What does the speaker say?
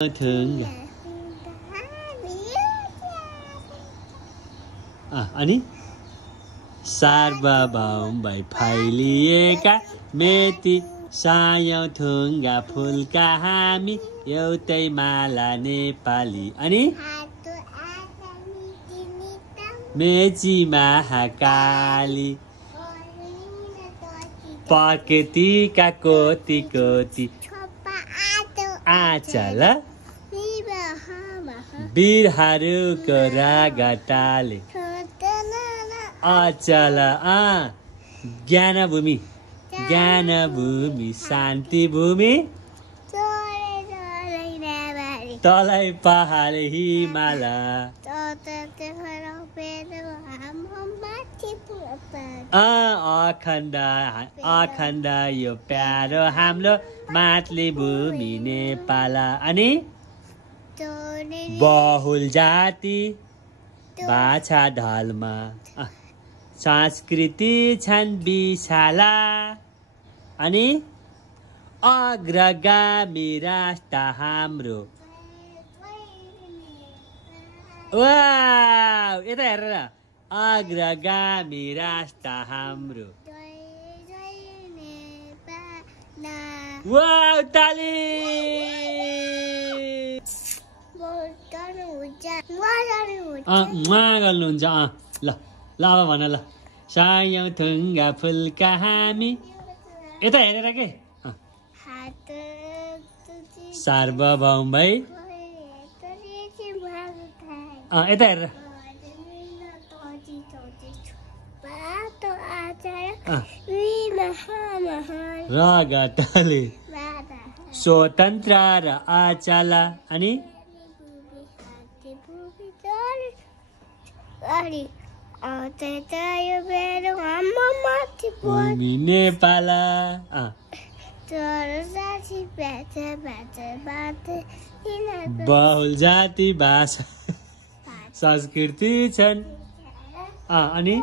अनि सार्वभौम भई फैलिएका मेती सायौथुङ्गा फुलका हामी एउटै माला नेपाली। अनि मेची महाकाली प्रकृतिका कोटी कोटी आँचल वीरहरूको रगतले अचल ज्ञानभूमि ज्ञानभूमि शान्ति भूमि तलै पहाड हिमाल अखण्ड यो प्यारो हाम्रो मातृभूमि नेपाल। अनि बहुल जाति भाषा ढलमा संस्कृति छन् विशाला। अनि अग्रगामी राष्ट्र हाम्रो यता हेरेर अग्रगामी राष्ट्र हाम्रो ताली गर्नुहुन्छ ल ल अब भन ल सायौथुङ्गा फुलका हामी यता हेरेर के सार्वभौम भई यता हेरेर रगतले स्वतन्त्र र अचल। अनि भूमि नेपाल बहुल जाति भाषा संस्कृति छन्। अनि